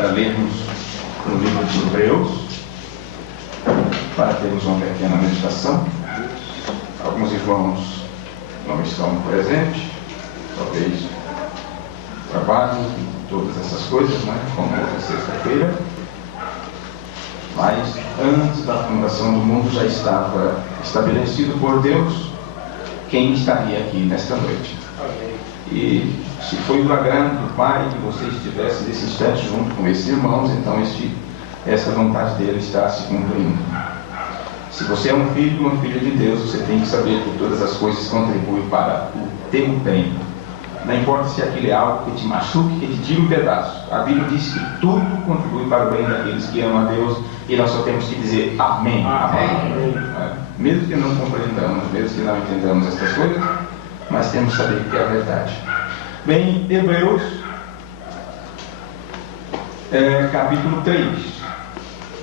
para lermos no livro de Hebreus, para termos uma pequena meditação. Alguns irmãos não estão presentes, talvez trabalhem, todas essas coisas, né? Como é sexta-feira. Mas antes da fundação do mundo já estava estabelecido por Deus quem estaria aqui nesta noite. E se foi do agrado do Pai que você estivesse nesse instante junto com esses irmãos, então essa vontade dele está se cumprindo. Se você é um filho, uma filha de Deus, você tem que saber que todas as coisas contribuem para o teu bem. Não importa se aquilo é algo que te machuque, que te tire um pedaço. A Bíblia diz que tudo contribui para o bem daqueles que amam a Deus, e nós só temos que dizer amém. Amém. Mesmo que não compreendamos, mesmo que não entendamos essas coisas, mas temos que saber que é a verdade. Bem, Hebreus, capítulo 3.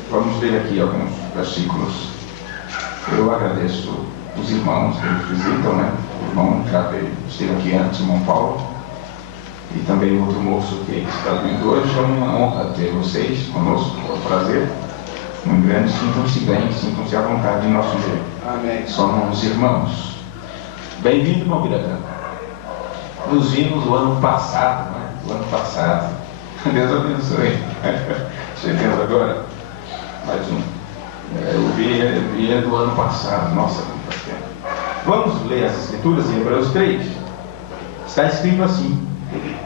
Vamos ver aqui alguns versículos. Eu agradeço os irmãos que nos visitam, né? O irmão já esteve aqui antes, o irmão Paulo, e também outro moço que está vindo hoje. É uma honra ter vocês conosco, é um prazer muito grande. Sintam-se bem, sintam-se à vontade em nosso meio. Amém. Somos irmãos. Bem-vindo, irmão Biratã. Nos vimos o ano passado, né? O ano passado. Deus abençoe. Chegando agora, mais um. Eu vi do ano passado. Nossa, muito faz tempo. Vamos ler as Escrituras em Hebreus 3. Está escrito assim: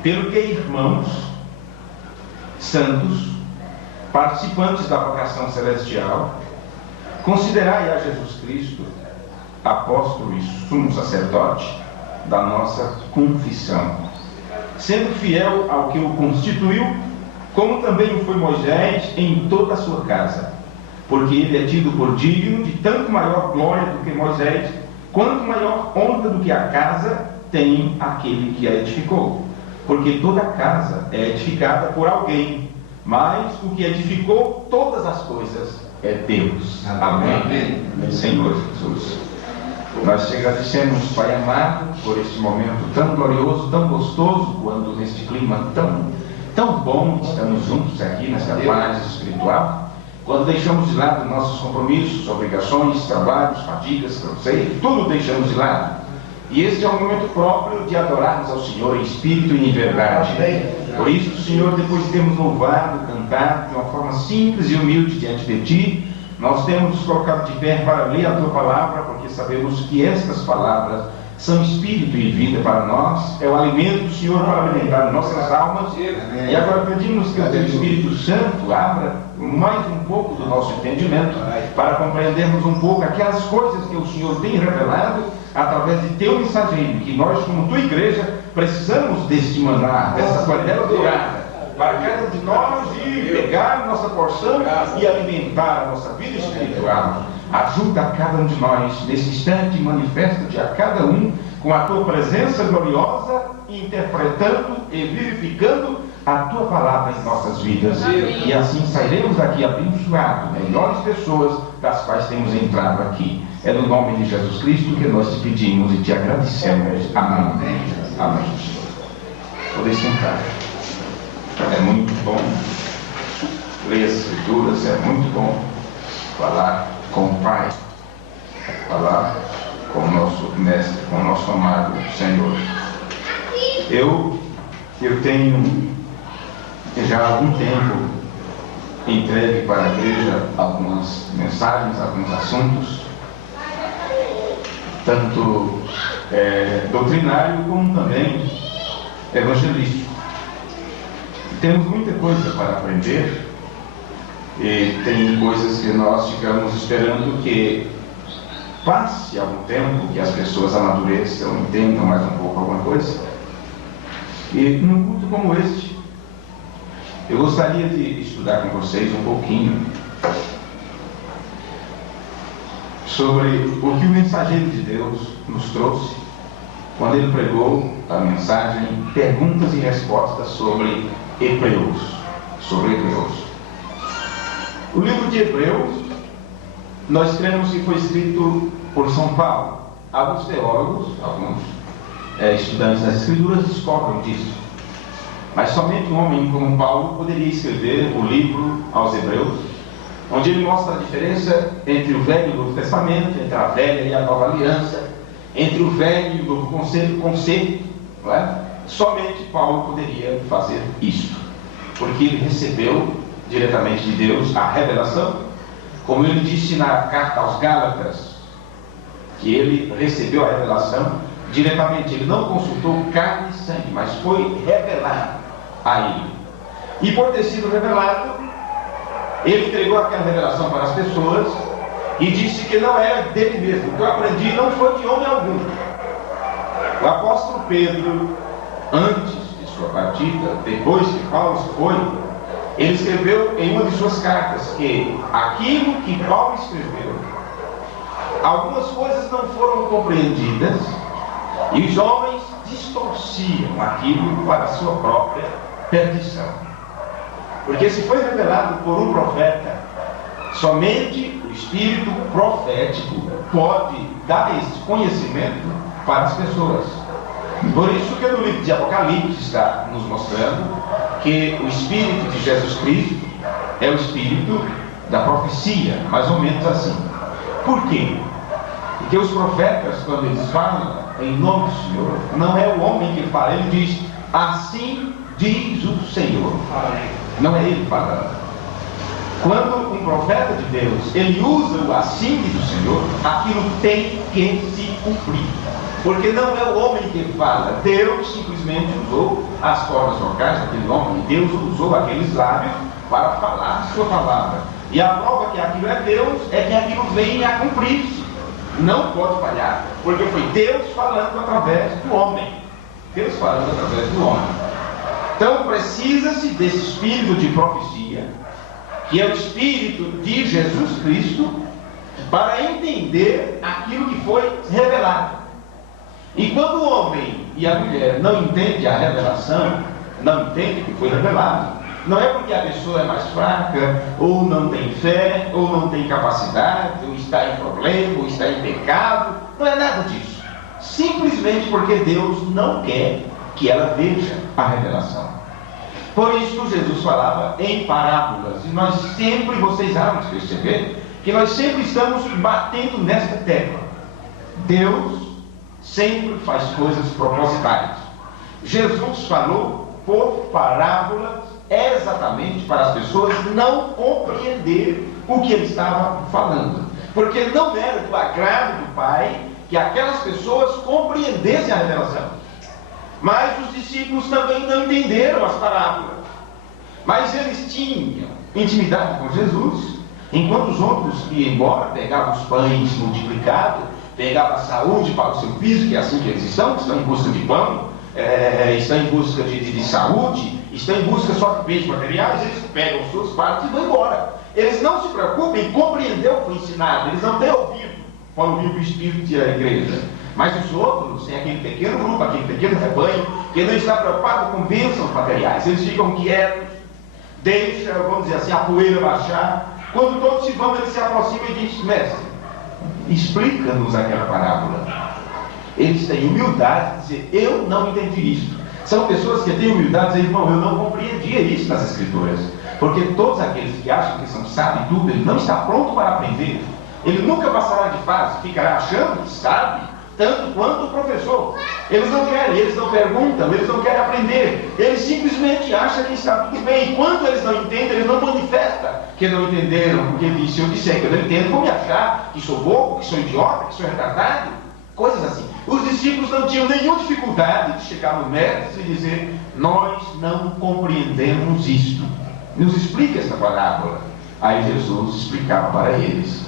pelo que, irmãos santos, participantes da vocação celestial, considerai a Jesus Cristo, apóstolo e sumo sacerdote da nossa confissão, sendo fiel ao que o constituiu, como também o foi Moisés em toda a sua casa, porque ele é tido por digno de tanto maior glória do que Moisés, quanto maior honra do que a casa tem aquele que a edificou. Porque toda casa é edificada por alguém, mas o que edificou todas as coisas é Deus. Amém. Amém. Senhor Jesus, nós te agradecemos, Pai amado, por este momento tão glorioso, tão gostoso, quando neste clima tão bom, estamos juntos aqui nessa paz espiritual. Quando deixamos de lado nossos compromissos, obrigações, trabalhos, fadigas, canseiro, tudo deixamos de lado. E este é um momento próprio de adorarmos ao Senhor em espírito e em verdade. Por isso, Senhor, depois de termos louvado, cantado de uma forma simples e humilde diante de Ti, nós temos nos colocado de pé para ler a Tua palavra, porque sabemos que estas palavras são espírito e vida para nós, é o alimento do Senhor para alimentar nossas almas. E agora pedimos que o Teu Espírito Santo abra mais um pouco do nosso entendimento, para compreendermos um pouco aquelas coisas que o Senhor tem revelado através de Teu mensageiro, que nós, como Tua igreja, precisamos deste maná, dessa panela dourada, para cada um de nós ir pegar nossa porção e alimentar a nossa vida espiritual. Ajuda a cada um de nós nesse instante, manifesta-te a cada um com a Tua presença gloriosa, interpretando e vivificando a Tua palavra em nossas vidas. Amém. E assim sairemos daqui abençoados, melhores pessoas das quais temos entrado aqui. É no nome de Jesus Cristo que nós te pedimos e te agradecemos. Amém. Amém. Podem sentar. É muito bom ler as Escrituras, é muito bom falar com o Pai, falar com o nosso Mestre, com o nosso amado Senhor. Eu tenho já há algum tempo entregue para a igreja algumas mensagens, alguns assuntos, tanto doutrinário como também evangelístico. Temos muita coisa para aprender, e tem coisas que nós ficamos esperando que passe algum tempo, que as pessoas amadureçam, entendam mais um pouco alguma coisa. E num culto como este, eu gostaria de estudar com vocês um pouquinho sobre o que o mensageiro de Deus nos trouxe quando ele pregou a mensagem Perguntas e Respostas sobre Hebreus. O livro de Hebreus, nós cremos que foi escrito por São Paulo. Alguns teólogos, alguns estudantes das Escrituras discordam disso. Mas somente um homem como Paulo poderia escrever o livro aos Hebreus, onde ele mostra a diferença entre o Velho e o Novo Testamento, entre a Velha e a Nova Aliança, entre o Velho e o Novo Conceito, não é? Somente Paulo poderia fazer isso, porque ele recebeu diretamente de Deus a revelação, como ele disse na carta aos Gálatas, que ele recebeu a revelação diretamente. Ele não consultou carne e sangue, mas foi revelado a ele. E por ter sido revelado, ele entregou aquela revelação para as pessoas e disse que não era dele mesmo. O que eu aprendi não foi de homem algum. O apóstolo Pedro, antes de sua partida, depois que Paulo se foi, ele escreveu em uma de suas cartas que aquilo que Paulo escreveu, algumas coisas não foram compreendidas e os homens distorciam aquilo para a sua própria perdição. Porque se foi revelado por um profeta, somente o espírito profético pode dar esse conhecimento para as pessoas. Por isso que no livro de Apocalipse está nos mostrando que o Espírito de Jesus Cristo é o Espírito da profecia, mais ou menos assim. Por quê? Porque os profetas, quando eles falam em nome do Senhor, não é o homem que fala, ele diz, assim diz o Senhor. Não é ele falando. Quando um profeta de Deus, ele usa o assim diz o Senhor, aquilo tem que se cumprir. Porque não é o homem que fala, Deus simplesmente usou as cordas vocais daquele homem, Deus usou aqueles lábios para falar a sua palavra. E a prova que aquilo é Deus é que aquilo vem a cumprir-se. Não pode falhar, porque foi Deus falando através do homem. Deus falando através do homem. Então precisa-se desse espírito de profecia, que é o espírito de Jesus Cristo, para entender aquilo que foi revelado. E quando o homem e a mulher não entendem a revelação, não entendem o que foi revelado, não é porque a pessoa é mais fraca, ou não tem fé, ou não tem capacidade, ou está em problema, ou está em pecado, não é nada disso. Simplesmente porque Deus não quer que ela veja a revelação. Por isso Jesus falava em parábolas, e nós sempre, vocês há de perceber, que nós sempre estamos batendo nesta tecla. Deus sempre faz coisas propositais. Jesus falou por parábolas exatamente para as pessoas não compreender o que ele estava falando, porque não era do agrado do Pai que aquelas pessoas compreendessem a revelação. Mas os discípulos também não entenderam as parábolas, mas eles tinham intimidade com Jesus, enquanto os outros iam embora, pegavam os pães multiplicados, pegavam a saúde para o seu físico, que é assim que eles estão em busca de pão, estão em busca de saúde, estão em busca só de bens materiais, eles pegam suas partes e vão embora. Eles não se preocupam em compreender o que foi ensinado, eles não têm ouvido para ouvir o Espírito e a igreja. Mas os outros, tem aquele pequeno grupo, aquele pequeno rebanho, que não está preocupado com bênçãos materiais, eles ficam quietos, deixa, vamos dizer assim, a poeira baixar. Quando todos se vão, eles se aproximam e dizem, mestre, explica-nos aquela parábola. Eles têm humildade de dizer, eu não entendi isso. São pessoas que têm humildade de dizer, irmão, eu não compreendia isso nas Escrituras. Porque todos aqueles que acham que são sabem tudo, ele não está pronto para aprender. Ele nunca passará de fase, ficará achando que sabe tanto quanto o professor. Eles não querem, eles não perguntam, eles não querem aprender. Eles simplesmente acham que está tudo bem. E quando eles não entendem, eles não manifestam que não entenderam. Porque se eu disser que eu não entendo, vão me achar que sou bobo, que sou idiota, que sou retardado. Coisas assim. Os discípulos não tinham nenhuma dificuldade de chegar no mestre e dizer, nós não compreendemos isto. Nos explica essa parábola. Aí Jesus explicava para eles.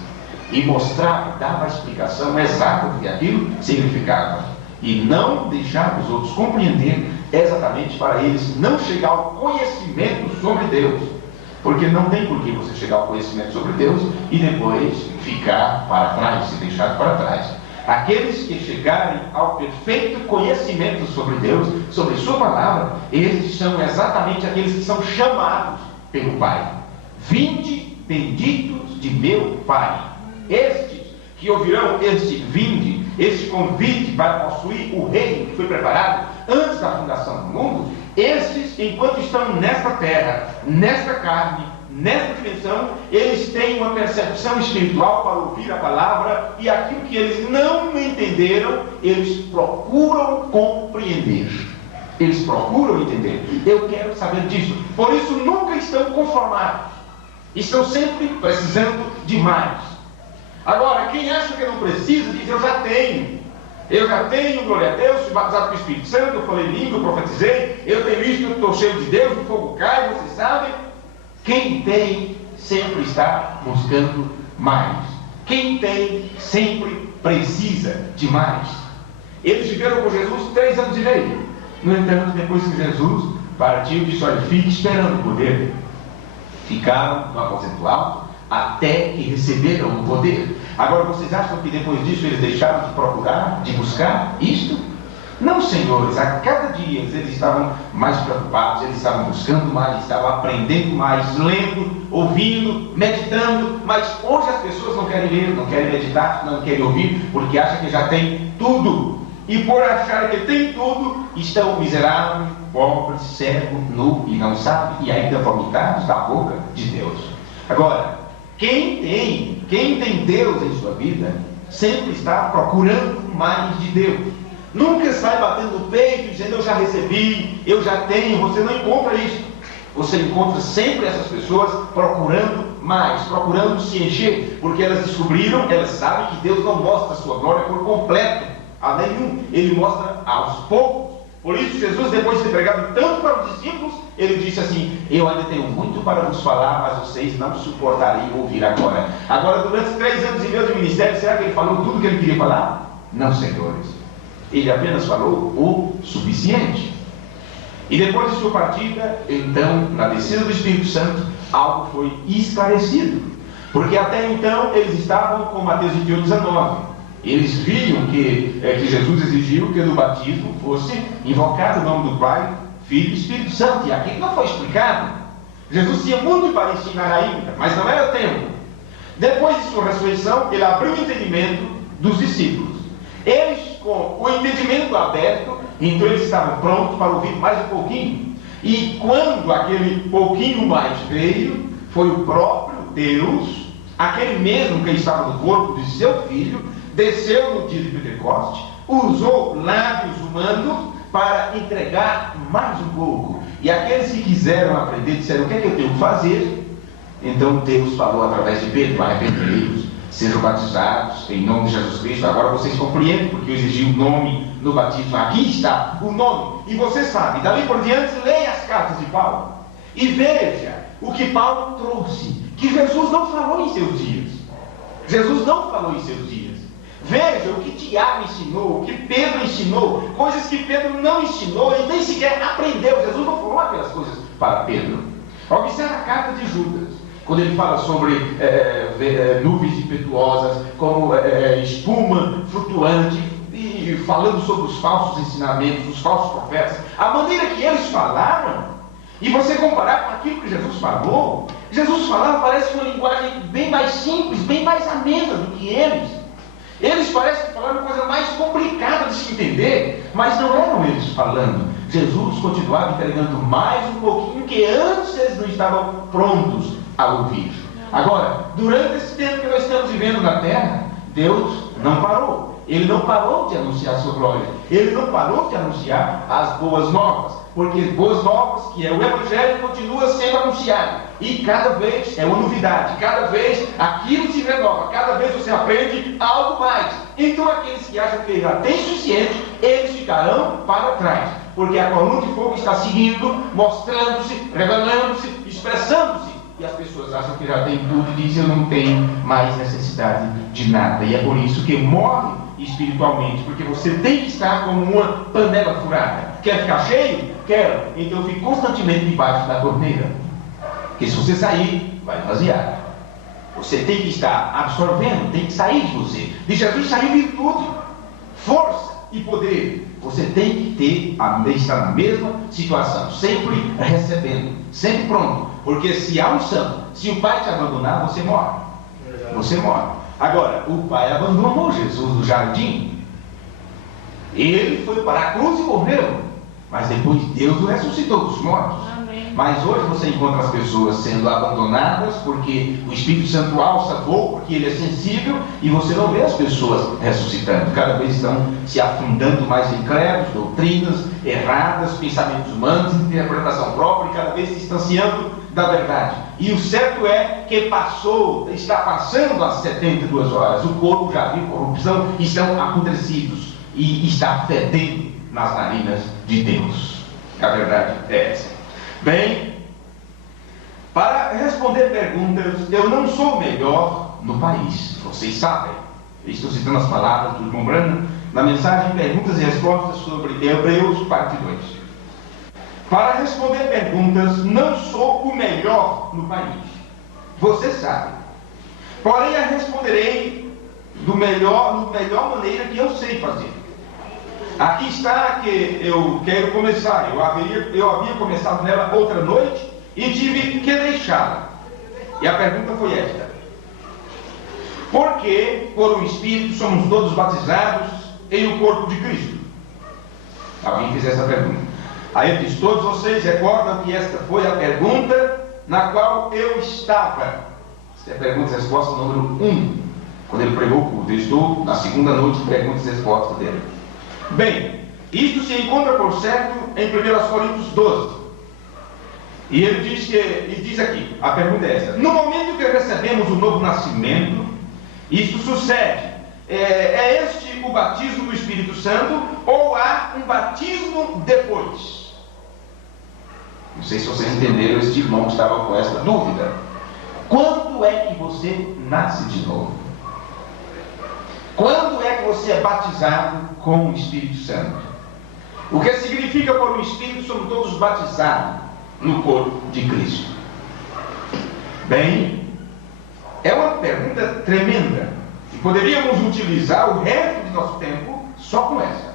E mostrava, dava a explicação exata do que aquilo significava. E não deixava os outros compreender exatamente para eles não chegar ao conhecimento sobre Deus. Porque não tem por que você chegar ao conhecimento sobre Deus e depois ficar para trás, se deixar para trás. Aqueles que chegarem ao perfeito conhecimento sobre Deus, sobre sua palavra, esses são exatamente aqueles que são chamados pelo Pai. Vinde, benditos de meu Pai. Estes que ouvirão este vinde, este convite para possuir o reino que foi preparado antes da fundação do mundo, Estes, enquanto estão nesta terra, nesta carne, nesta dimensão, eles têm uma percepção espiritual para ouvir a palavra, e aquilo que eles não entenderam, eles procuram compreender. Eles procuram entender. Eu quero saber disso. Por isso nunca estão conformados. Estão sempre precisando de mais. Agora, quem acha que não precisa, diz: eu já tenho. Eu já tenho, glória a Deus, fui batizado com o Espírito Santo, eu falei língua, eu profetizei, eu tenho isso, eu estou cheio de Deus, o fogo cai, vocês sabem. Quem tem, sempre está buscando mais. Quem tem, sempre precisa de mais. Eles viveram com Jesus 3 anos e meio. No entanto, depois que Jesus partiu, disse: olha, fique esperando o poder. Ficaram no aposento alto até que receberam o poder. Agora, vocês acham que depois disso eles deixaram de procurar, de buscar isto? Não, senhores, a cada dia eles estavam mais preocupados, eles estavam buscando mais, estavam aprendendo mais, lendo, ouvindo, meditando. Mas hoje as pessoas não querem ler, não querem meditar, não querem ouvir, porque acham que já tem tudo. E por achar que tem tudo, estão miseráveis, pobres, cegos, nu e não sabem, e ainda vomitados da boca de Deus. Agora, quem tem Deus em sua vida, sempre está procurando mais de Deus. Nunca sai batendo no peito, dizendo: eu já recebi, eu já tenho. Você não encontra isso. Você encontra sempre essas pessoas procurando mais, procurando se encher, porque elas descobriram, elas sabem que Deus não mostra a sua glória por completo a nenhum, Ele mostra aos poucos. Por isso Jesus, depois de ter pregado tanto para os discípulos, Ele disse assim: eu ainda tenho muito para vos falar, mas vocês não suportariam ouvir agora. Agora, durante 3 anos e meio de ministério, será que Ele falou tudo que Ele queria falar? Não, senhores. Ele apenas falou o suficiente. E depois de sua partida, então, na descida do Espírito Santo, algo foi esclarecido. Porque até então eles estavam com Mateus 28:19. Eles viam que Jesus exigiu que no batismo fosse invocado o nome do Pai, Filho e Espírito Santo. E aqui não foi explicado. Jesus tinha muito para ensinar ainda, mas não era tempo. Depois de sua ressurreição, Ele abriu o entendimento dos discípulos. Eles, com o entendimento aberto, então eles estavam prontos para ouvir mais um pouquinho. E quando aquele pouquinho mais veio, foi o próprio Deus, aquele mesmo que estava no corpo de seu Filho, desceu no dia de Pentecoste, usou lábios humanos para entregar mais um pouco. E aqueles que quiseram aprender disseram: o que é que eu tenho que fazer? Então Deus falou através de Pedro: arrependei-vos, sejam batizados em nome de Jesus Cristo. Agora vocês compreendem porque eu exigi o nome no batismo. Aqui está o nome. E você sabe, dali por diante, leia as cartas de Paulo e veja o que Paulo trouxe, que Jesus não falou em seus dias. Jesus não falou em seus dias. Veja o que Tiago ensinou, o que Pedro ensinou, coisas que Pedro não ensinou e nem sequer aprendeu. Jesus não falou aquelas coisas para Pedro. Observe a carta de Judas, quando ele fala sobre nuvens impetuosas, como espuma flutuante, e falando sobre os falsos ensinamentos, os falsos profetas, a maneira que eles falaram, e você comparar com aquilo que Jesus falou, Jesus falava, parece uma linguagem bem mais simples, bem mais amena do que eles. Eles parecem que falaram uma coisa mais complicada de se entender, mas não eram eles falando. Jesus continuava entregando mais um pouquinho que antes eles não estavam prontos a ouvir. Agora, durante esse tempo que nós estamos vivendo na terra, Deus não parou. Ele não parou de anunciar a sua glória. Ele não parou de anunciar as boas novas. Porque boas novas, que é o Evangelho, continua sendo anunciado. E cada vez é uma novidade. Cada vez aquilo se renova. Cada vez você aprende algo mais. Então aqueles que acham que já tem suficiente, eles ficarão para trás. Porque a coluna de fogo está seguindo, mostrando-se, revelando-se, expressando-se. E as pessoas acham que já tem tudo e dizem: eu não tenho mais necessidade de nada. E é por isso que morre espiritualmente, porque você tem que estar como uma panela furada. Quer ficar cheio? Quero. Então fique constantemente debaixo da torneira, porque se você sair, vai esvaziar. Você tem que estar absorvendo, tem que sair de você. De Jesus saiu virtude, força e poder. Você tem que estar na mesma situação, sempre recebendo, sempre pronto. Porque se há unção, se o Pai te abandonar, você morre. Você morre. Agora, o Pai abandonou Jesus no jardim. Ele foi para a cruz e morreu. Mas depois Deus o ressuscitou dos mortos. Amém. Mas hoje você encontra as pessoas sendo abandonadas porque o Espírito Santo alça voo, porque ele é sensível, e você não vê as pessoas ressuscitando. Cada vez estão se afundando mais em credos, doutrinas erradas, pensamentos humanos, interpretação própria, e cada vez se distanciando da verdade. E o certo é que está passando as 72 horas, o corpo já viu corrupção, estão apodrecidos e está fedendo nas narinas de Deus. A verdade é essa. Bem, para responder perguntas, eu não sou o melhor no país, vocês sabem. Estou citando as palavras do irmão Branham na mensagem Perguntas e Respostas sobre Hebreus, parte 2. Para responder perguntas, não sou o melhor no país, vocês sabem. Porém, a responderei da melhor maneira que eu sei fazer. Aqui está que eu quero começar. Eu havia começado nela outra noite e tive que deixá-la. E a pergunta foi esta: por que, por um Espírito, somos todos batizados em o corpo de Cristo? Alguém fez essa pergunta. Aí eu disse: todos vocês recordam que esta foi a pergunta na qual eu estava. Essa é a pergunta e resposta número 1, quando ele pregou o culto. Eu estou na segunda noite de perguntas e respostas dele. Bem, isto se encontra por certo em 1 Coríntios 12. E ele diz aqui, a pergunta é essa: no momento que recebemos o novo nascimento, isto sucede. É este o batismo do Espírito Santo ou há um batismo depois? Não sei se vocês entenderam, este irmão estava com essa dúvida. Quando é que você nasce de novo? Quando é que você é batizado com o Espírito Santo? O que significa por um Espírito somos todos batizados no corpo de Cristo? Bem, é uma pergunta tremenda. E poderíamos utilizar o resto de nosso tempo só com essa.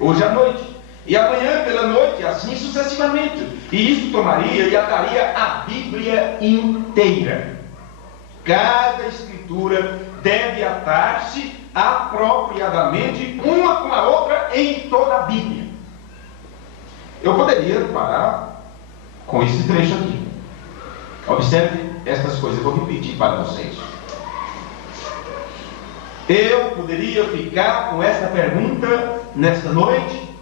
Hoje à noite. E amanhã pela noite, e assim sucessivamente. E isso tomaria e ataria a Bíblia inteira. Cada escritura deve atar-se apropriadamente uma com a outra em toda a Bíblia. Eu poderia parar com esse trecho aqui. Observe estas coisas, eu vou repetir para vocês. Eu poderia ficar com esta pergunta nesta noite,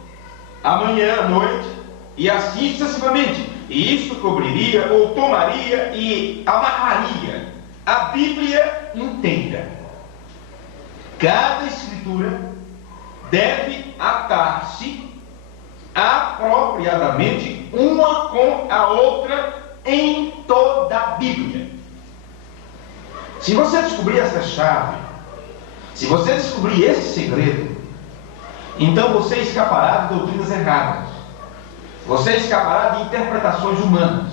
amanhã à noite, e assim sucessivamente. E isso cobriria ou tomaria e amarraria a Bíblia inteira. Cada escritura deve atar-se apropriadamente uma com a outra em toda a Bíblia. Se você descobrir essa chave, se você descobrir esse segredo, então você escapará de doutrinas erradas, você escapará de interpretações humanas,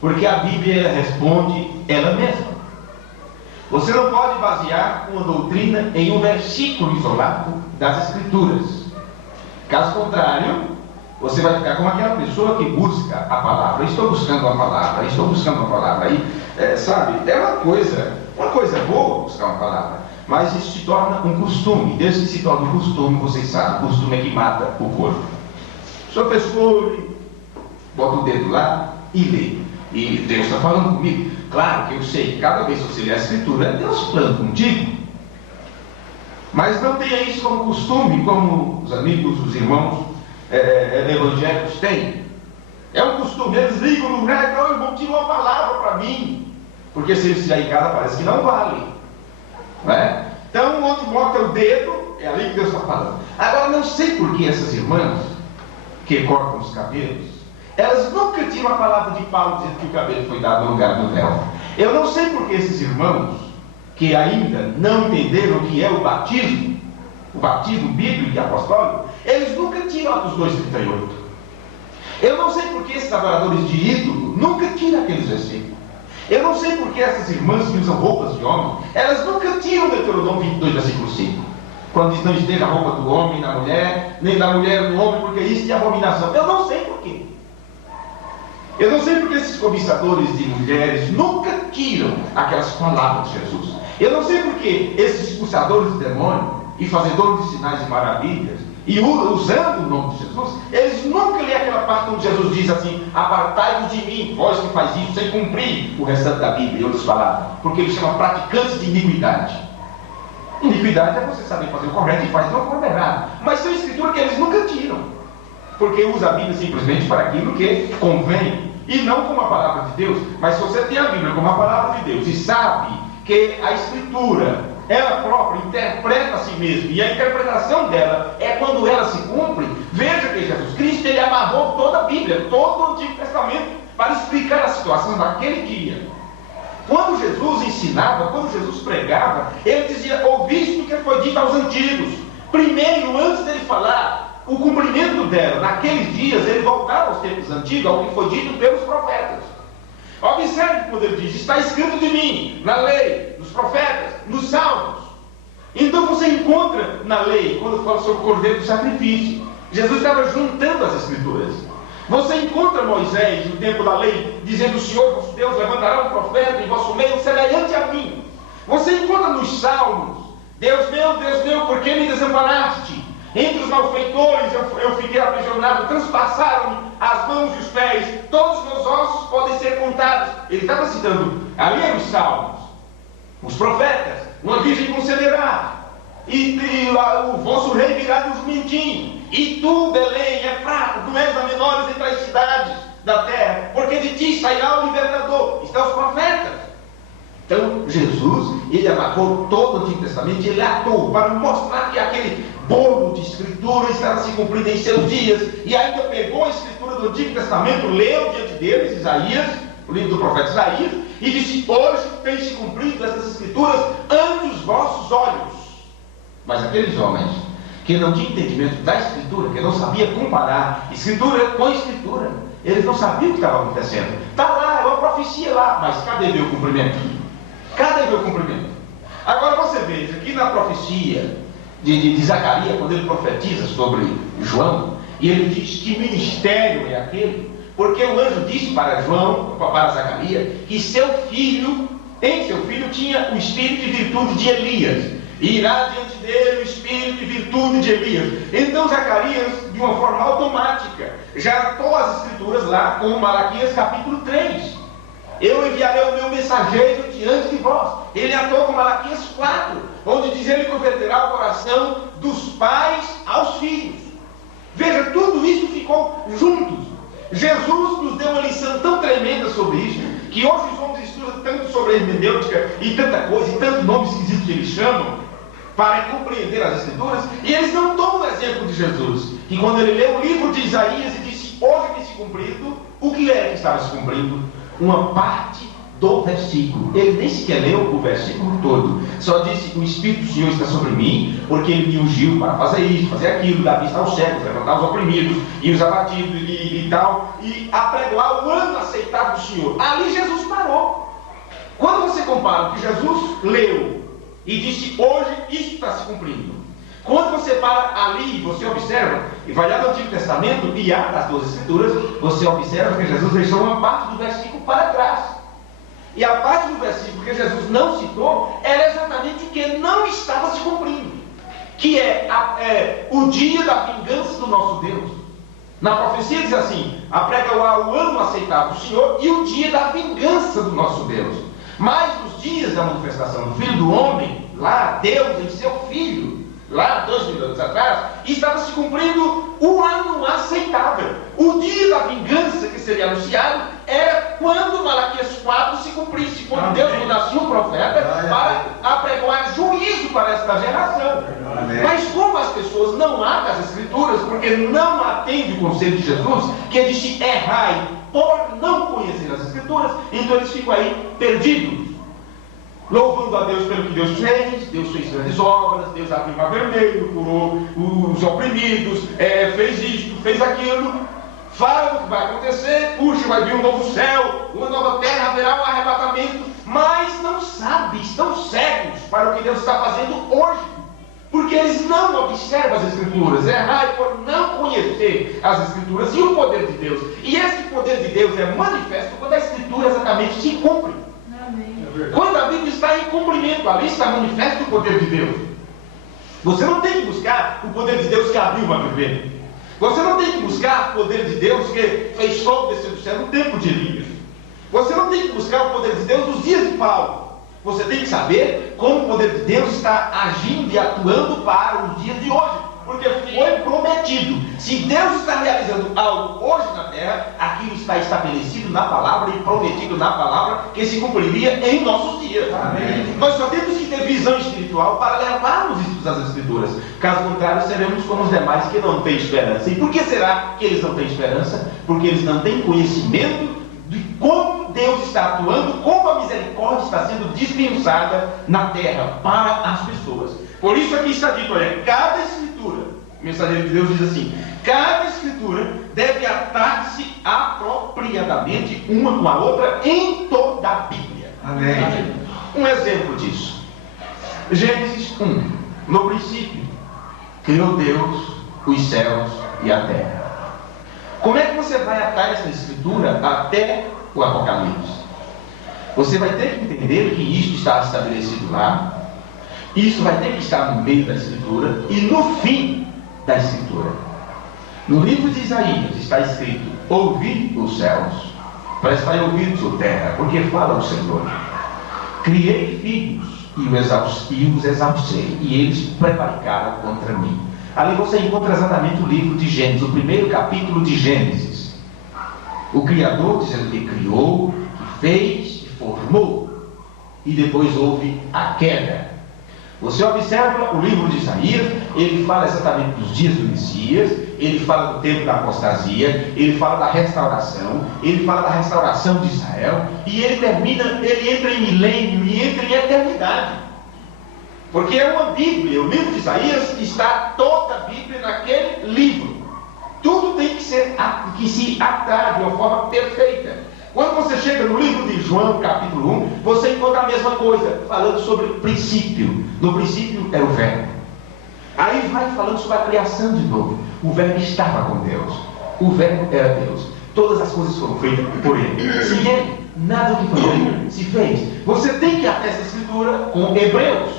porque a Bíblia responde ela mesma. Você não pode basear uma doutrina em um versículo isolado das Escrituras. Caso contrário, você vai ficar como aquela pessoa que busca a palavra. Estou buscando uma palavra, estou buscando uma palavra. Aí, sabe, é uma coisa boa buscar uma palavra, mas isso se torna um costume. Desde que se torna um costume, vocês sabem, o costume é que mata o corpo. O senhor pescou, bota o dedo lá e lê. E Deus está falando comigo. Claro que eu sei que cada vez que você lê a Escritura, Deus falando contigo. Mas não tenha isso como costume, como os amigos, os irmãos evangélicos têm. É um costume, eles ligam no rádio: oh, irmão, tira uma palavra para mim. Porque se eles tirarem em casa, parece que não vale. Não é? Então, o outro bota o dedo, é ali que Deus está falando. Agora, não sei por que essas irmãs que cortam os cabelos, elas nunca tiram a palavra de Paulo dizendo que o cabelo foi dado no lugar do véu. Eu não sei por que esses irmãos que ainda não entenderam o que é o batismo bíblico e apostólico, eles nunca tiram Atos 2:38. Eu não sei por que esses adoradores de ídolo nunca tiram aqueles versículos. Eu não sei por que essas irmãs que usam roupas de homem, elas nunca tiram Deuteronômio 22, versículo 5. Quando diz: não esteja a roupa do homem na mulher, nem da mulher no homem, porque isso é abominação. Eu não sei por quê. Eu não sei porque esses cobiçadores de mulheres nunca tiram aquelas palavras de Jesus. Eu não sei porque esses expulsadores de demônios e fazedores de sinais e maravilhas e usando o nome de Jesus, eles nunca lêem aquela parte onde Jesus diz assim: apartai-vos de mim, vós que faz isso, sem cumprir o restante da Bíblia, em outras palavras, porque ele chama praticantes de iniquidade. Iniquidade é você saber fazer o correto e faz o errado, mas são escrituras que eles nunca tiram, porque usa a Bíblia simplesmente para aquilo que convém, e não como a palavra de Deus. Mas se você tem a Bíblia como a palavra de Deus e sabe que a escritura ela própria interpreta a si mesma, e a interpretação dela é quando ela se cumpre, veja que Jesus Cristo, ele amarrou toda a Bíblia, todo o Antigo Testamento, para explicar a situação daquele dia. Quando Jesus ensinava, quando Jesus pregava, ele dizia: ouviste o que foi dito aos antigos. Primeiro, antes dele falar o cumprimento dela, naqueles dias, ele voltava aos tempos antigos, ao que foi dito pelos profetas. Observe quando ele diz: está escrito de mim, na lei, nos profetas, nos salmos. Então você encontra na lei, quando fala sobre o cordeiro do sacrifício, Jesus estava juntando as escrituras. Você encontra Moisés, no tempo da lei, dizendo: o Senhor vosso Deus levantará um profeta em vosso meio semelhante a mim. Você encontra nos salmos: Deus meu, por que me desamparaste? Entre os malfeitores eu fiquei aprisionado, transpassaram-me as mãos e os pés, todos os meus ossos podem ser contados. Ele estava citando ali os salmos, os profetas: uma virgem conceberá, e o vosso rei virá de um jumentinho, e tu, Belém, Efrata, tu és a menores entre as cidades da terra, porque de ti sairá o libertador. Estão os profetas. Então Jesus, ele amarrou todo o Antigo Testamento, ele atuou para mostrar que aquele bolo de escritura estava se cumprindo em seus dias, e ainda pegou a escritura do Antigo Testamento, leu diante deles Isaías, o livro do profeta Isaías, e disse: hoje tem se cumprido essas escrituras ante os vossos olhos. Mas aqueles homens que não tinham entendimento da escritura, que não sabiam comparar escritura com escritura, eles não sabiam o que estava acontecendo. Está lá, é uma profecia lá, mas cadê meu cumprimento? Cadê meu cumprimento? Agora você veja que na profecia de Zacarias, quando ele profetiza sobre João, e ele diz que ministério é aquele, porque o anjo disse para Zacarias, que em seu filho tinha o espírito de virtude de Elias, e irá diante dele o espírito de virtude de Elias. Então Zacarias, de uma forma automática, já atou as escrituras lá com Malaquias capítulo 3. Eu enviarei o meu mensageiro diante de vós. Ele atou com Malaquias 4, onde diz: ele converterá o coração dos pais aos filhos. Veja, tudo isso ficou juntos. Jesus nos deu uma lição tão tremenda sobre isso, que hoje os homens estudam tanto sobre a hermenêutica e tanta coisa, e tanto nome esquisito que eles chamam, para compreender as escrituras, e eles não tomam o exemplo de Jesus, que quando ele leu o livro de Isaías e disse: hoje tem se cumprido, o que é que estava se cumprindo? Uma parte do versículo. Ele nem sequer leu o versículo todo, só disse: o Espírito do Senhor está sobre mim, porque ele me ungiu para fazer isso, fazer aquilo, dar vista aos cegos, levantar os oprimidos e os abatidos e tal, e apregoar o ano aceitável do Senhor. Ali Jesus parou. Quando você compara o que Jesus leu e disse: hoje isso está se cumprindo, quando você para ali e você observa, e vai lá no Antigo Testamento e há das duas escrituras, você observa que Jesus deixou uma parte do versículo para trás. E a parte do versículo que Jesus não citou era exatamente o que não estava se cumprindo, que é o dia da vingança do nosso Deus. Na profecia diz assim: apregoar o ano aceitável do Senhor e o dia da vingança do nosso Deus. Mas nos dias da manifestação do Filho do Homem, lá Deus em seu Filho, lá 2000 anos atrás, estava se cumprindo o ano aceitável. O dia da vingança que seria anunciado era quando Malaquias 4 se cumprisse, quando Deus mandasse um profeta para apregoar juízo para esta geração. Amém. Mas como as pessoas não atam as escrituras, porque não atendem o conselho de Jesus, que disse: errai por não conhecer as escrituras, então eles ficam aí perdidos, louvando a Deus pelo que Deus fez grandes obras, Deus abriu o mar vermelho, curou os oprimidos, fez isto, fez aquilo, fala o que vai acontecer, puxa, vai vir um novo céu, uma nova terra, haverá um arrebatamento, mas não sabem, estão cegos para o que Deus está fazendo hoje, porque eles não observam as escrituras. Errai por não conhecer as escrituras e o poder de Deus, e esse poder de Deus é manifesto quando a escritura exatamente se cumpre. Quando a Bíblia está em cumprimento, ali está manifesto o poder de Deus. Você não tem que buscar o poder de Deus que abriu o mar vermelho. Você não tem que buscar o poder de Deus que fez fogo descer do céu no tempo de Elias. Você não tem que buscar o poder de Deus nos dias de Paulo. Você tem que saber como o poder de Deus está agindo e atuando para os dias de hoje. Porque foi prometido. Se Deus está realizando algo hoje na terra, aquilo está estabelecido na palavra e prometido na palavra que se cumpriria em nossos dias. Amém. Nós só temos que ter visão espiritual para levar os estudos às Escrituras. Caso contrário, seremos como os demais que não têm esperança. E por que será que eles não têm esperança? Porque eles não têm conhecimento de como Deus está atuando, como a misericórdia está sendo dispensada na terra para as pessoas. Por isso aqui está dito, olha, cada escritura, o mensageiro de Deus diz assim, cada escritura deve atar-se apropriadamente uma com a outra em toda a Bíblia. Amém. Um exemplo disso, Gênesis 1, no princípio, criou Deus os céus e a terra. Como é que você vai atar essa escritura até o Apocalipse? Você vai ter que entender que isto está estabelecido lá, isso vai ter que estar no meio da escritura e no fim da escritura. No livro de Isaías está escrito: ouvi os céus, prestai ouvidos, ó terra, porque fala o Senhor. Criei filhos e os exaltei, e eles prevaricaram contra mim. Ali você encontra exatamente o livro de Gênesis, o primeiro capítulo de Gênesis. O Criador dizendo que criou, que fez, que formou. E depois houve a queda. Você observa o livro de Isaías, ele fala exatamente dos dias do Messias, ele fala do tempo da apostasia, ele fala da restauração, ele fala da restauração de Israel, e ele entra em milênio e entra em eternidade. Porque é uma Bíblia, o livro de Isaías está toda a Bíblia naquele livro. Tudo tem que se atar de uma forma perfeita. Quando você chega no livro de João, capítulo 1, você encontra a mesma coisa, falando sobre princípio. No princípio era o verbo. Aí vai falando sobre a criação de novo. O verbo estava com Deus. O verbo era Deus. Todas as coisas foram feitas por ele. Sem ele, nada do que foi feito se fez. Você tem que atar essa escritura com Hebreus.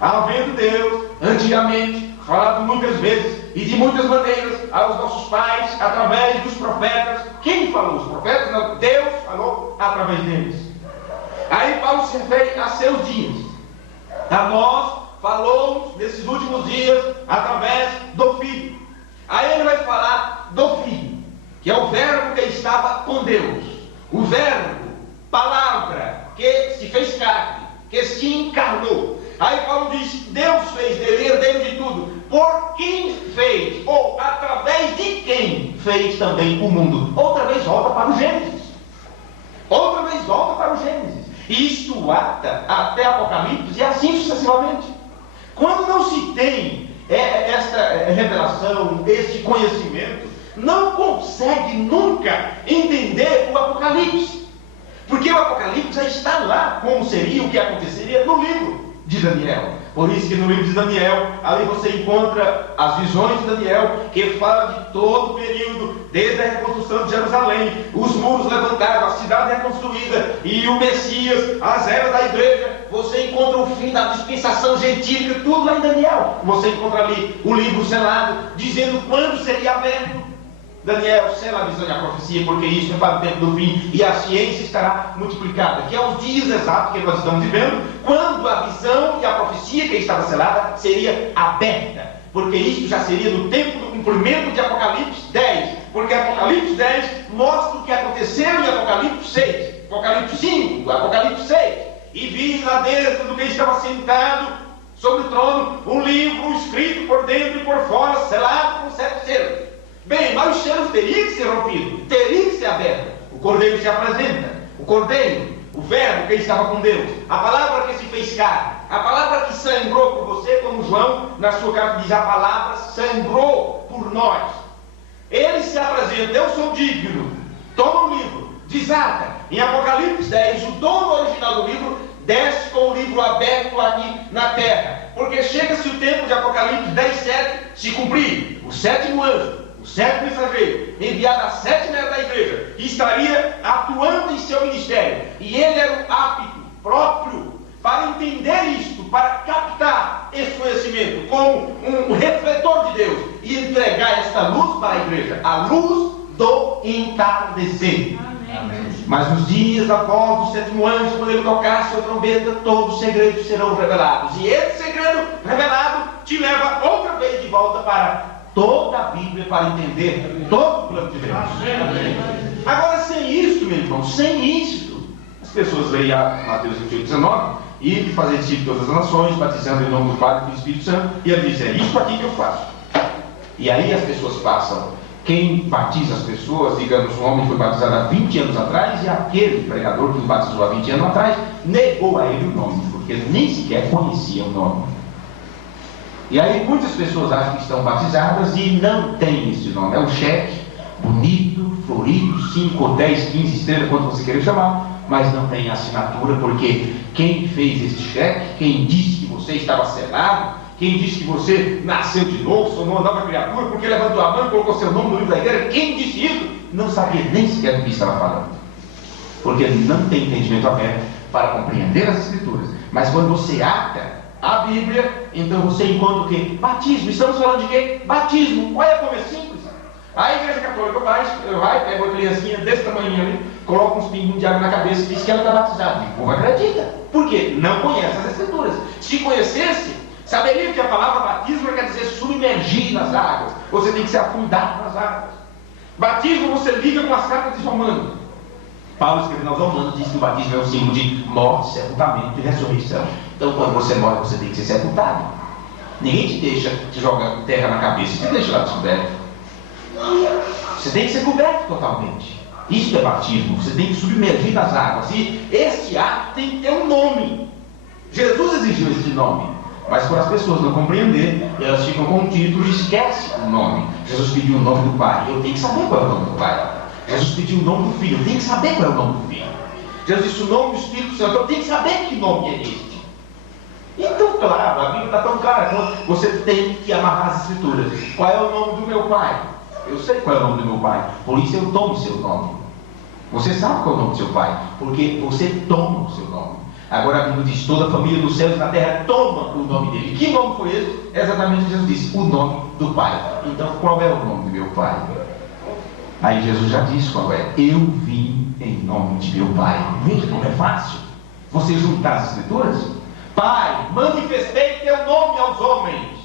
Havendo Deus, antigamente, falado muitas vezes e de muitas maneiras aos nossos pais, através dos profetas. Quem falou? Os profetas? Não, Deus falou através deles. Aí Paulo se refere a seus dias. A nós falou nesses últimos dias através do Filho. Aí ele vai falar do Filho, que é o verbo que estava com Deus. O verbo, palavra, que se fez carne, que se encarnou. Aí Paulo diz: Deus fez dele, herdeiro de tudo. Por quem fez, ou através de quem fez também o mundo. Outra vez volta para o Gênesis. Outra vez volta para o Gênesis. E isto ata até Apocalipse e assim sucessivamente. Quando não se tem esta revelação, este conhecimento, não consegue nunca entender o Apocalipse. Porque o Apocalipse já está lá, como seria, o que aconteceria no livro de Daniel. Por isso que no livro de Daniel, ali você encontra as visões de Daniel, que fala de todo o período, desde a reconstrução de Jerusalém, os muros levantados, a cidade reconstruída, e o Messias, as eras da igreja. Você encontra o fim da dispensação gentílica, tudo lá em Daniel. Você encontra ali o livro selado, dizendo quando seria aberto. Daniel sela a visão e a profecia, porque isso é para o tempo do fim, e a ciência estará multiplicada, que é os dias exatos que nós estamos vivendo, quando a visão e a profecia que estava selada seria aberta, porque isso já seria no tempo do cumprimento de Apocalipse 10, porque Apocalipse 10 mostra o que aconteceu em Apocalipse 6, Apocalipse 5, Apocalipse 6, e vi lá dentro do que estava sentado sobre o trono um livro escrito por dentro e por fora, selado com 7 selos. Bem, mas os selos teriam que ser rompidos, teriam que ser abertos. O Cordeiro se apresenta, o Cordeiro, o Verbo que estava com Deus, a palavra que se fez carne, a palavra que sangrou por você, como João na sua carta diz, a palavra sangrou por nós. Ele se apresenta: eu sou digno, toma o livro, desata. Em Apocalipse 10, o dono original do livro desce com o livro aberto aqui na terra, porque chega-se o tempo de Apocalipse 10:7 se cumprir, o 7º anjo, o 7º mensageiro, enviado à 7ª era da igreja, estaria atuando em seu ministério, e ele era o apto, próprio, para entender isto, para captar esse conhecimento como um refletor de Deus e entregar esta luz para a igreja, a luz do entardecer. Amém. Mas nos dias da volta do sétimo anjo, quando ele tocar sua trombeta, todos os segredos serão revelados. E esse segredo revelado te leva outra vez de volta para toda a Bíblia, para entender todo o plano de Deus. Amém. Agora, sem isso, meu irmão, sem isso, as pessoas leem a Mateus 28, 19, e de fazer discípulos de todas as nações, batizando em nome do Pai e do Espírito Santo, e ele diz: é isso aqui que eu faço. E aí as pessoas passam. Quem batiza as pessoas, digamos, um homem foi batizado há 20 anos atrás, e aquele pregador que o batizou há 20 anos atrás negou a ele o nome, porque ele nem sequer conhecia o nome. E aí muitas pessoas acham que estão batizadas e não têm esse nome. É um cheque bonito, florido, 5 ou 10, 15 estrelas, quanto você querer chamar, mas não tem assinatura, porque quem fez esse cheque, quem disse que você estava selado, quem disse que você nasceu de novo, sou uma nova criatura, porque levantou a mão e colocou seu nome no livro da igreja, quem disse isso, não sabia nem sequer do que estava falando, porque não tem entendimento aberto para compreender as Escrituras. Mas quando você ata a Bíblia, então você encontra o quê? Batismo. Estamos falando de quê? Batismo. Olha como é simples. A igreja católica vai, pega uma criancinha desse tamanho ali, coloca uns pinguinhos de água na cabeça e diz que ela está batizada. E o povo acredita. Por quê? Não conhece as Escrituras. Se conhecesse, saberia que a palavra batismo quer dizer submergir nas águas. Você tem que se afundar nas águas. Batismo você liga com as cartas de Romanos. Paulo, escrevendo aos Romanos, diz que o batismo é um símbolo de morte, sepultamento e ressurreição. Então, quando você morre, você tem que ser sepultado. Ninguém te deixa te jogar terra na cabeça, te deixa lá descoberto. Você tem que ser coberto totalmente. Isso é batismo. Você tem que submergir nas águas. E esse ato tem que ter um nome. Jesus exigiu esse nome. Mas para as pessoas não compreenderem, elas ficam com o título e esquecem o nome. Jesus pediu o nome do Pai. Eu tenho que saber qual é o nome do Pai. Jesus pediu o nome do Filho. Eu tenho que saber qual é o nome do Filho. Jesus disse o nome do Espírito Santo. Eu tenho que saber que nome é este. Então, claro, a Bíblia está tão clara. Você tem que amarrar as Escrituras. Qual é o nome do meu Pai? Eu sei qual é o nome do meu Pai. Por isso eu tomo o seu nome. Você sabe qual é o nome do seu Pai. Porque você toma o seu nome. Agora a Bíblia diz: toda a família dos céus e na terra toma o nome dele. Que nome foi esse? É exatamente o que Jesus disse: o nome do Pai. Então, qual é o nome do meu Pai? Aí Jesus já disse qual é: eu vim em nome de meu Pai. Veja como é fácil você juntar as Escrituras. Pai, manifestei teu nome aos homens.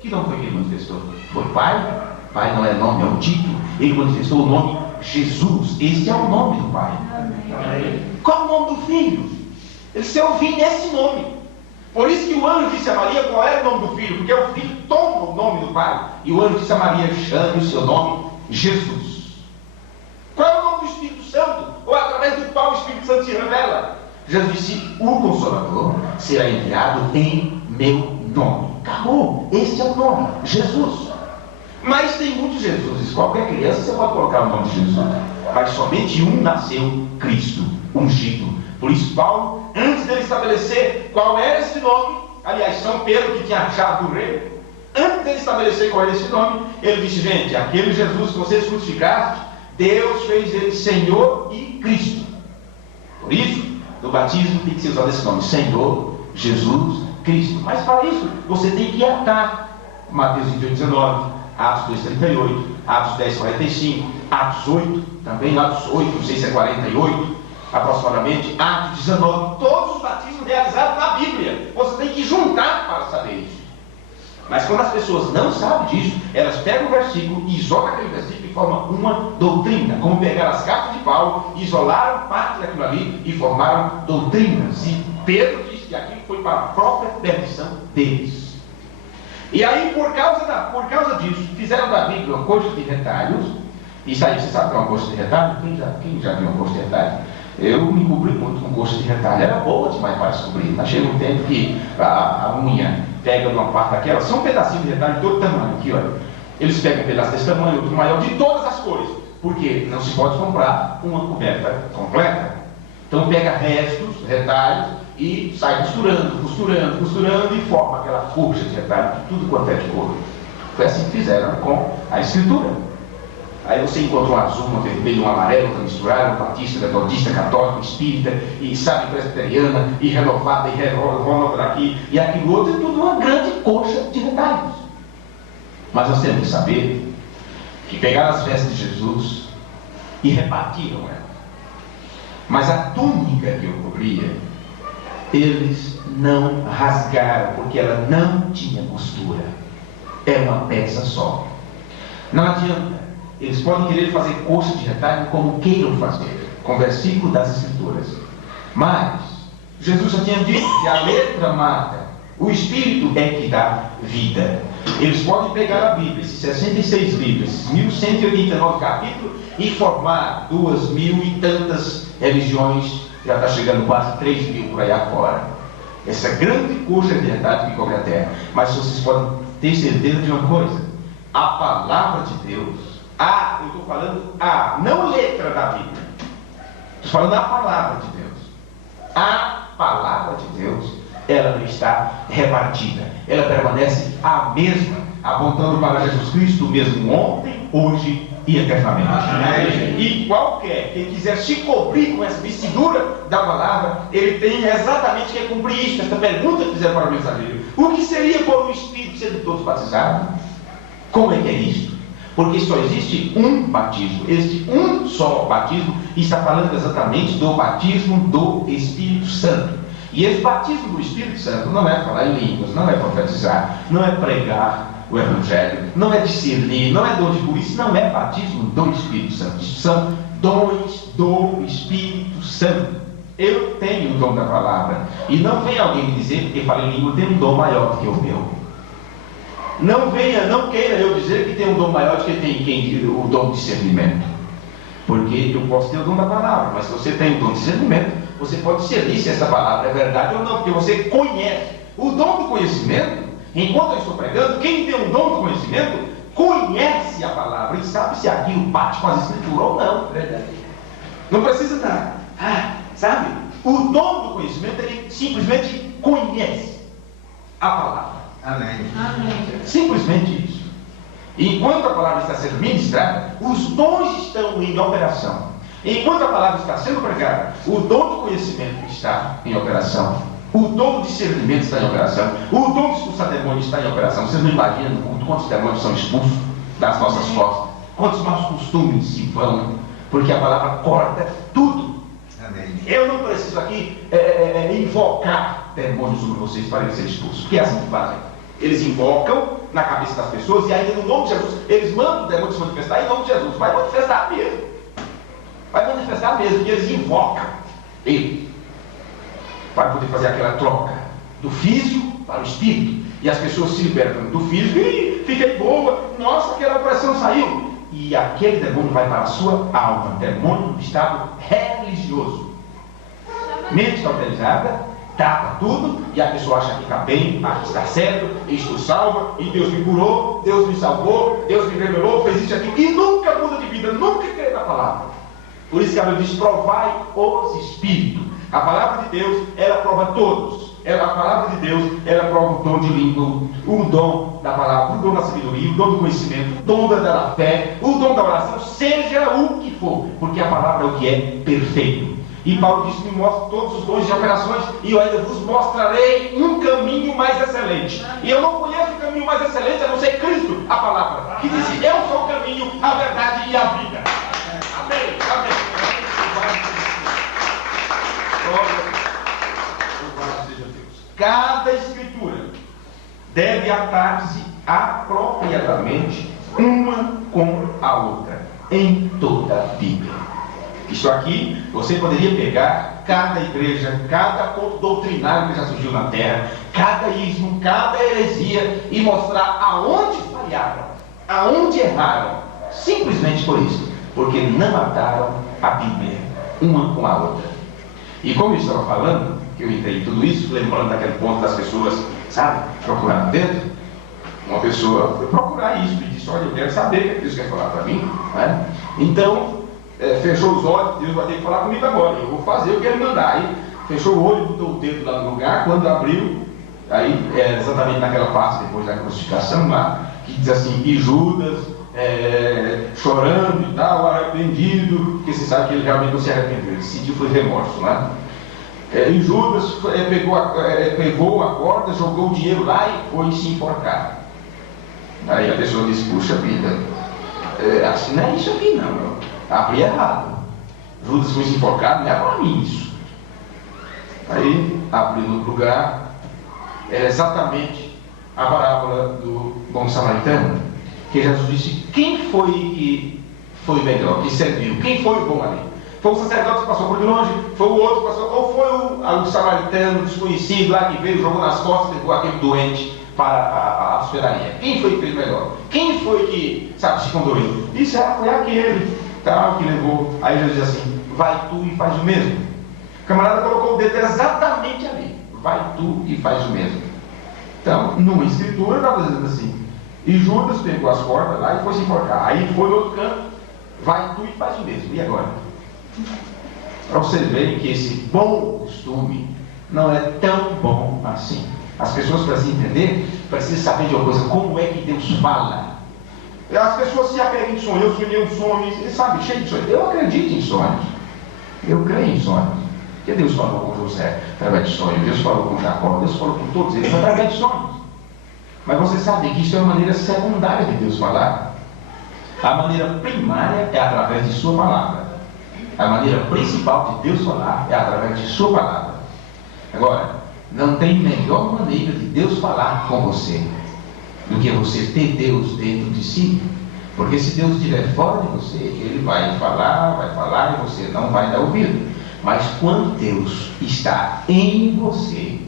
Que nome foi que ele manifestou? Foi Pai? Pai não é nome, é um título. Ele manifestou o nome Jesus. Este é o nome do Pai. Amém. Qual o nome do Filho? Ele disse: eu vim nesse nome. Por isso que o anjo disse a Maria qual era o nome do Filho, porque o Filho toma o nome do Pai. E o anjo disse a Maria: chame o seu nome Jesus. Qual é o nome do Espírito Santo? Ou através do qual o Espírito Santo se revela? Jesus disse: o Consolador será enviado em meu nome. Acabou. Esse é o nome, Jesus. Mas tem muitos Jesuses. Qualquer criança você pode colocar o nome de Jesus. Mas somente um nasceu, Cristo, ungido. Por isso Paulo, antes dele estabelecer qual era esse nome, aliás, São Pedro, que tinha achado o rei, antes dele estabelecer qual era esse nome, ele disse: gente, aquele Jesus que vocês crucificaram, Deus fez ele Senhor e Cristo. Por isso, no batismo tem que ser usado esse nome: Senhor, Jesus, Cristo. Mas para isso, você tem que atar Mateus 28, 19, Atos 2, 38, Atos 10, 45, Atos 8, também Atos 8, não sei se é 48, aproximadamente, Atos 19, todos os batismos realizados na Bíblia. Você tem que juntar para saber isso. Mas quando as pessoas não sabem disso, elas pegam o versículo e isolam aquele versículo e formam uma doutrina, como pegaram as cartas de Paulo, isolaram parte daquilo ali e formaram doutrinas. E Pedro disse que aquilo foi para a própria perdição deles. E aí, por causa disso, fizeram da Bíblia uma coxa de retalhos. Isso aí, você sabe o que é uma coxa de retalho? Quem já viu uma coxa de retalho? Eu me cobri muito com coxa de retalho. Era boa demais para descobrir. Mas chega um tempo que a unha pega numa parte daquela, são um pedacinho de retalho de todo tamanho. Aqui, olha. Eles pegam um pedaço desse tamanho, outro maior, de todas as cores. Porque não se pode comprar uma coberta completa. Então pega restos, retalhos, e sai costurando e forma aquela coxa de retalho de tudo quanto é de cor. Foi assim que fizeram com a Escritura. Aí você encontra um azul, um vermelho, um amarelo, outra misturada, um batista, metodista, católico, espírita, e sabe, presbiteriana, e renovada, e renova daqui, e aquilo outro, é tudo uma grande coxa de retalhos. Mas nós temos que saber que pegaram as vestes de Jesus e repartiram ela. Mas a túnica que o cobria, eles não rasgaram, porque ela não tinha costura. É uma peça só. Não adianta. Eles podem querer fazer coxa de retalho como queiram fazer, com versículo das Escrituras. Mas Jesus já tinha dito que a letra mata, o Espírito é que dá vida. Eles podem pegar a Bíblia, esses 66 livros, esses 1189 capítulos, e formar 2.000 e tantas religiões, já está chegando quase 3.000 por aí afora. Essa grande coxa de retalho que cobre a terra. Mas vocês podem ter certeza de uma coisa: a palavra de Deus, eu estou falando não letra da Bíblia, estou falando a palavra de Deus. A palavra de Deus, ela não está repartida, ela permanece a mesma, apontando para Jesus Cristo, o mesmo ontem, hoje e eternamente. Amém. E qualquer quem quiser se cobrir com essa vestidura da palavra, ele tem exatamente que cumprir isso. Esta pergunta que fizeram para o mensageiro: o que seria por um Espírito sendo todos batizados? Como é que é isso? Porque só existe um batismo, existe um só batismo, e está falando exatamente do batismo do Espírito Santo. E esse batismo do Espírito Santo não é falar em línguas, não é profetizar, não é pregar o Evangelho, não é discernir, não é dom de burrice, não é batismo do Espírito Santo. Isso são dons do Espírito Santo. Eu tenho o dom da palavra, e não vem alguém me dizer, porque fala em língua, tem um dom maior do que o meu. Não queira eu dizer que tem um dom maior do que tem o dom de discernimento. Porque eu posso ter o dom da palavra, mas se você tem o dom de discernimento, você pode discernir se essa palavra é verdade ou não, porque você conhece. O dom do conhecimento, enquanto eu estou pregando, quem tem o dom do conhecimento, conhece a palavra e sabe se aquilo bate com as escrituras ou não. Verdade. Não precisa dar. Sabe? O dom do conhecimento, ele simplesmente conhece a palavra. Amém. Simplesmente isso. Enquanto a palavra está sendo ministrada, os dons estão em operação. Enquanto a palavra está sendo pregada, o dom de conhecimento está em operação. O dom de discernimento está em operação. O dom de expulsar demônios está em operação. Vocês não imaginam quantos demônios são expulsos das nossas costas? Quantos maus costumes se vão? Porque a palavra corta tudo. Amém. Eu não preciso aqui invocar demônios sobre vocês para eles serem expulsos. Porque é assim que fazem. Eles invocam na cabeça das pessoas e ainda no nome de Jesus, eles mandam o demônio se manifestar em nome de Jesus. Vai manifestar mesmo. Vai manifestar mesmo, porque eles invocam ele para poder fazer aquela troca do físico para o espírito. E as pessoas se libertam do físico e fiquem boa. Nossa, aquela opressão saiu. E aquele demônio vai para a sua alma. Demônio no estado religioso. Mente cauterizada, tapa tudo, e a pessoa acha que está bem, acha que está certo, estou salva, e Deus me curou, Deus me salvou, Deus me revelou, fez isso aqui, e nunca muda de vida, nunca crê na palavra. Por isso que a Bíblia diz: provai os espíritos. A palavra de Deus, ela prova todos. A palavra de Deus, ela prova o dom de língua, o dom da palavra, o dom da sabedoria, o dom do conhecimento, o dom da fé, o dom da oração, seja o que for, porque a palavra é o que é perfeito. E Paulo disse: me mostra todos os dons de operações, e eu ainda vos mostrarei um caminho mais excelente. E eu não conheço o caminho mais excelente a não ser Cristo, a palavra, que disse: eu sou o caminho, a verdade e a vida. Amém, amém. Louvado seja Deus. Cada escritura deve atar-se apropriadamente uma com a outra, em toda a Bíblia. Isso aqui, você poderia pegar cada igreja, cada ponto doutrinário que já surgiu na terra, cada ismo, cada heresia, e mostrar aonde falharam, aonde erraram, simplesmente por isso, porque não ataram a Bíblia uma com a outra. E como eu estava falando, que eu entrei em tudo isso, lembrando daquele ponto das pessoas, sabe, procurando dentro, uma pessoa foi procurar isso e disse: olha, eu quero saber o que Deus quer falar para mim, né? Então, fechou os olhos, Deus vai ter que falar comigo agora, eu vou fazer o que ele mandar. Aí fechou o olho, botou o dedo lá no lugar, quando abriu, aí exatamente naquela parte depois da crucificação lá, que diz assim: e Judas, chorando e tal, arrependido, porque você sabe que ele realmente não se arrependeu, ele sentiu foi remorso, né? E Judas pegou a corda, jogou o dinheiro lá e foi se enforcar. Aí a pessoa disse, puxa vida, assim não é isso aqui não, eu abri errado. Judas foi se enforcar, não é para mim isso. Aí abriu no lugar, era exatamente a parábola do bom samaritano, que Jesus disse, quem foi que foi melhor, que serviu, quem foi o bom ali? Foi o sacerdote que passou por de longe, foi o outro que passou, ou foi o samaritano desconhecido lá que veio, jogou nas costas e levou aquele doente para a hospedaria? Quem foi que fez melhor? Quem foi que, sabe, se condoeu? Isso foi aquele tal que levou. Aí Jesus diz assim, vai tu e faz o mesmo. O camarada colocou o dedo exatamente ali, vai tu e faz o mesmo. Então, numa escritura estava dizendo assim, e Judas pegou as cordas lá e foi se enforcar. Aí foi no outro canto, vai tu e faz o mesmo. E agora? Para vocês verem que esse bom costume não é tão bom assim. As pessoas, para se entender, precisam saber de uma coisa, como é que Deus fala. As pessoas se apegam em sonhos, eu sonhei um sonho, e sabe, cheio de sonhos. Eu acredito em sonhos, eu creio em sonhos. Porque Deus falou com José através de sonhos, Deus falou com Jacó, Deus falou com todos eles através de sonhos. Mas você sabe que isso é uma maneira secundária de Deus falar. A maneira primária é através de sua palavra. A maneira principal de Deus falar é através de sua palavra. Agora, não tem melhor maneira de Deus falar com você do que você ter Deus dentro de si. Porque se Deus estiver fora de você, Ele vai falar e você não vai dar ouvido. Mas quando Deus está em você,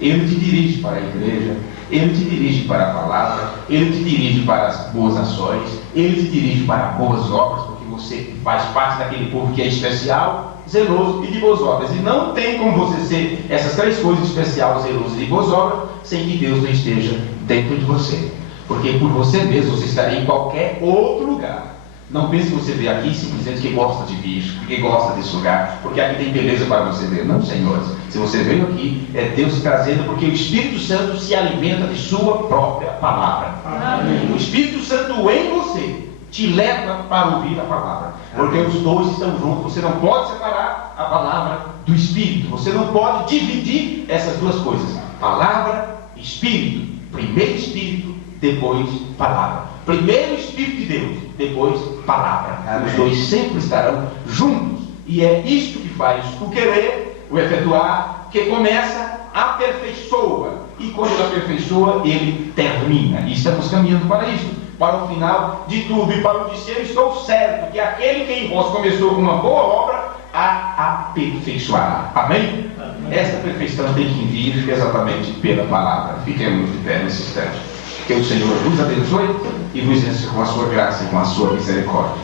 Ele te dirige para a igreja, Ele te dirige para a palavra, Ele te dirige para as boas ações, Ele te dirige para boas obras, porque você faz parte daquele povo que é especial, zeloso e de boas obras. E não tem como você ser essas três coisas, especial, zeloso e de boas obras, sem que Deus não esteja dentro de você. Porque por você mesmo você estaria em qualquer outro lugar. Não pense que você veio aqui simplesmente porque gosta de vir, porque gosta desse lugar, porque aqui tem beleza para você ver. Não, senhores. Se você veio aqui, é Deus trazendo, porque o Espírito Santo se alimenta de sua própria palavra. Amém. O Espírito Santo em você te leva para ouvir a palavra. Porque os dois estão juntos. Você não pode separar a palavra do Espírito. Você não pode dividir essas duas coisas. Palavra e Espírito. Primeiro Espírito, depois palavra. Primeiro Espírito de Deus, depois palavra. Os dois sempre estarão juntos. E é isto que faz o querer, o efetuar, que começa, aperfeiçoa. E quando ele aperfeiçoa, ele termina. E estamos caminhando para isso, para o final de tudo. E para o de ser, estou certo que aquele que em vós começou com uma boa obra, a aperfeiçoará. Amém? Esta perfeição tem que vir exatamente pela palavra. Fiquemos de pé nesse instante. Que o Senhor vos abençoe e vos enche com a sua graça e com a sua misericórdia.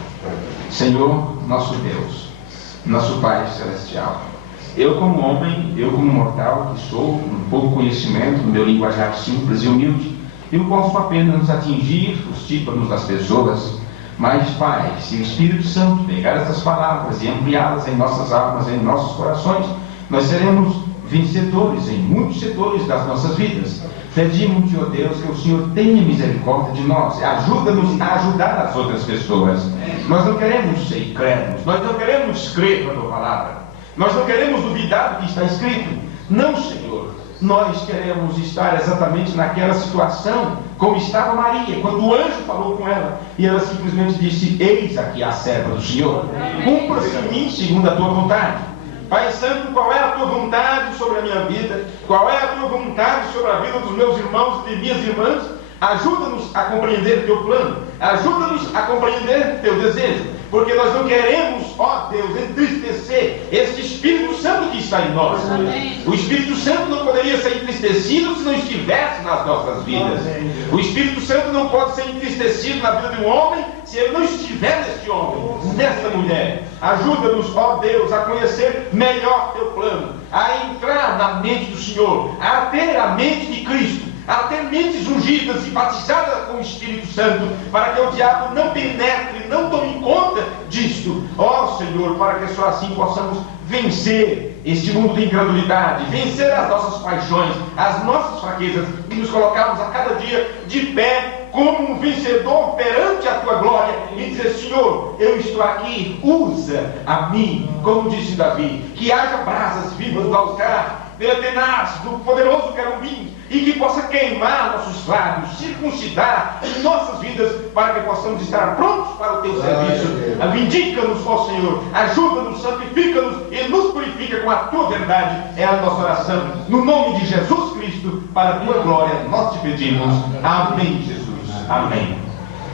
Senhor, nosso Deus, nosso Pai Celestial, eu como homem, eu como mortal que sou, com pouco conhecimento, no meu linguajar simples e humilde, eu posso apenas atingir os tímpanos das pessoas, mas, Pai, se o Espírito Santo pegar essas palavras e ampliá-las em nossas almas, em nossos corações, nós seremos vencedores em muitos setores das nossas vidas. Pedimos-te, ó Deus, que o Senhor tenha misericórdia de nós, ajuda-nos a ajudar as outras pessoas. Nós não queremos ser incrédulos, nós não queremos crer na tua palavra, nós não queremos duvidar do que está escrito. Não, Senhor, nós queremos estar exatamente naquela situação como estava Maria, quando o anjo falou com ela, e ela simplesmente disse, eis aqui a serva do Senhor, cumpra-se em mim segundo a tua vontade. Pai Santo, qual é a tua vontade sobre a minha vida? Qual é a tua vontade sobre a vida dos meus irmãos e de minhas irmãs? Ajuda-nos a compreender teu plano, ajuda-nos a compreender teu desejo, porque nós não queremos, ó Deus, entristecer este Espírito Santo que está em nós. Amém. O Espírito Santo não poderia ser entristecido se não estivesse nas nossas vidas. Amém. O Espírito Santo não pode ser entristecido na vida de um homem se ele não estiver neste homem, nesta mulher. Ajuda-nos, ó Deus, a conhecer melhor teu plano, a entrar na mente do Senhor, a ter a mente de Cristo, a ter mentes ungidas e batizadas com o Espírito Santo, para que o diabo não penetre, não tome conta disto. Ó Senhor, para que só assim possamos vencer este mundo de incredulidade, vencer as nossas paixões, as nossas fraquezas, e nos colocarmos a cada dia de pé como um vencedor perante a tua glória e dizer: Senhor, eu estou aqui, usa a mim, como disse Davi, que haja brasas vivas do altar, tenaz, do poderoso querubim, e que possa queimar nossos lábios, circuncidar nossas vidas, para que possamos estar prontos para o teu serviço. Vindica-nos, ó Senhor, ajuda-nos, santifica-nos e nos purifica com a tua verdade. É a nossa oração, no nome de Jesus Cristo, para a tua glória, nós te pedimos. Amém, Jesus. Amém.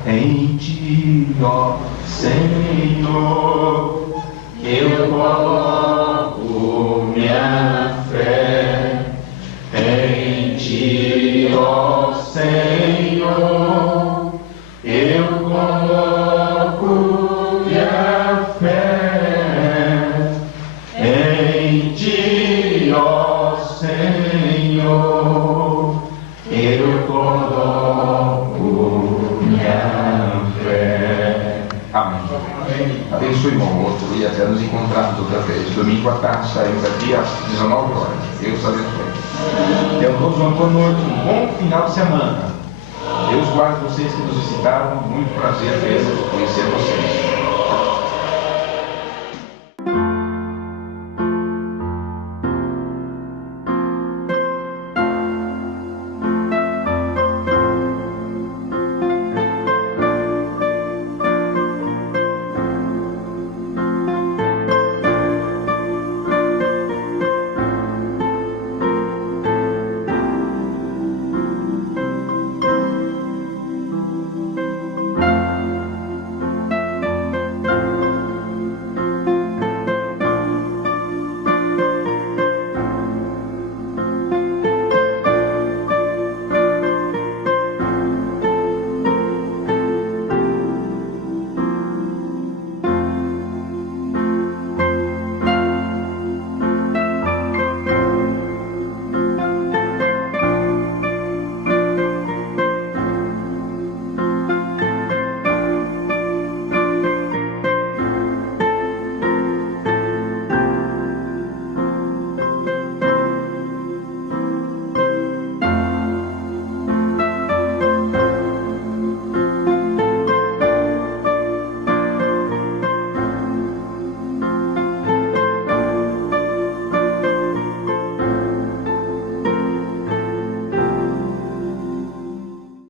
Em ti, ó Senhor, eu coloco minha fé. Em ti, ó Senhor, eu coloco minha fé. Em ti, ó Senhor, eu coloco minha fé. Amém. Abençoe um ao outro e até nos encontrarmos outra vez. Domingo à tarde saímos aqui às 19 horas. Deus abençoe. Tenham todos uma boa noite, um bom final de semana. Deus guarde vocês que nos visitaram. Muito prazer mesmo conhecer vocês.